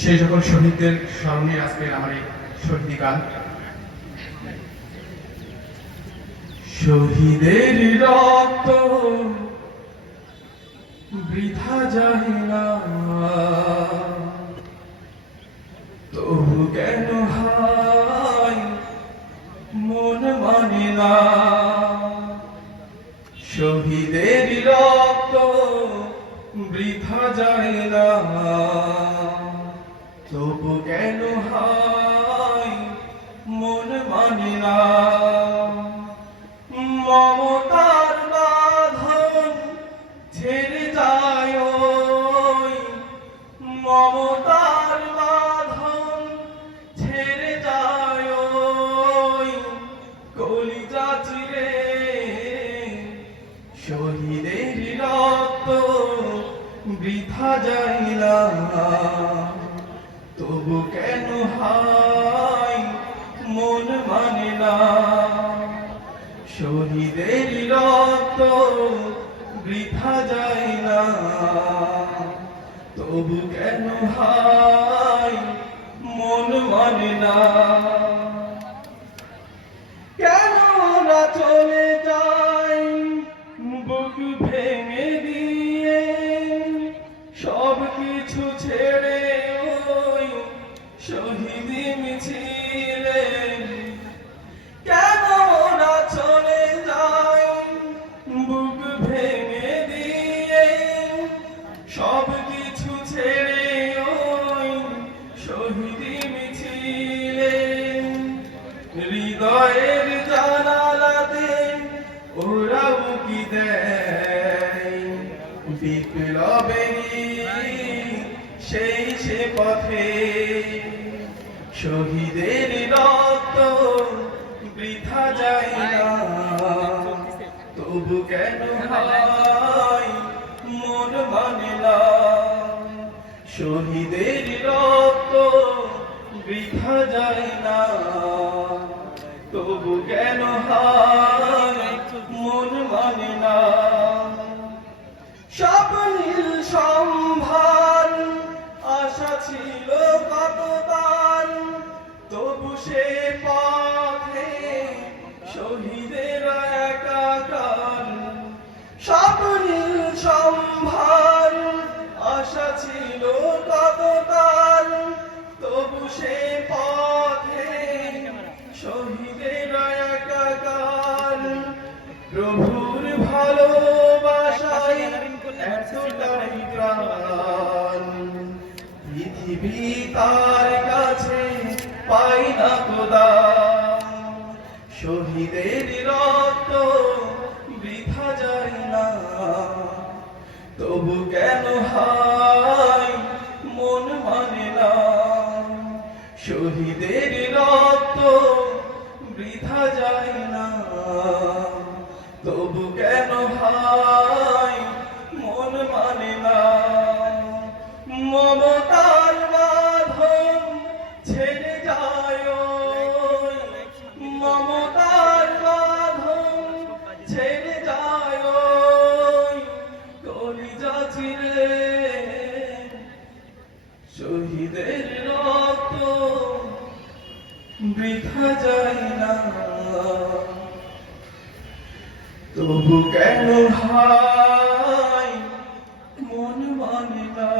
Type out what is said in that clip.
সেই সকল শহীদদের স্মরণে আজকের আমার এই শহীদি গান। শহীদের রক্ত বৃথা যায় না, তবু কেন হায় মন মানে না। শহীদের রক্ত বৃথা যায় না, তবু কেন হায় মন মানে না। মমতার বাঁধন ছেড়ে যায়, মমতার বাঁধন ছেড়ে যায়, কলিজা চিরে। শহীদের রক্ত বৃথা যায় না, তবু কেন হায় মন মানে না। শহীদের রক্ত বৃথা যায় না, তবু কেন হায় মন মানে না। কেন না চলে যায় বুক ভেঙে দিয়ে, সব কিছু ছেড়ে ওই শহীদি মিছিলে। কেন না চলে যায় বুক ভেঙে দিয়ে, সব কিছু ছেড়ে ওই শহীদি মিছিলে। হৃদয়ের জানালাতে ওরা উকি দেয়, বিপ্লবেরই সেই সে পথে। শহীদের রক্ত বৃথা যায় না, তবু কেন হায় মন মানে না। শহীদের রক্ত বৃথা যায় না, তবু কেন হায় মন মানে না। স্বপ্নীল সম্ভার আশা ছিল কত তার, তবু সে পথে শহীদের একাকার। স্বপ্নীল সম্ভার আশা ছিল কত তার, তবু সে পথে শহীদের একাকার। প্রভুর ভালোবাসায় এতটাই প্রাণ, পৃথিবী তার কাছে পাই না খোদা। শহীদের রক্ত বৃথা যায় না, তবু কেন হায় মন মানে না। শহীদের রক্ত বৃথা যায় না, তবু কেন হায় মন মানে না। মমতার বাঁধন ছেড়ে যায়, মমতার বাঁধন ছেড়ে যায়, কলিজা চিরে। শহীদের রক্ত বৃথা যায় না, তবু কেন হায় মন মানে না।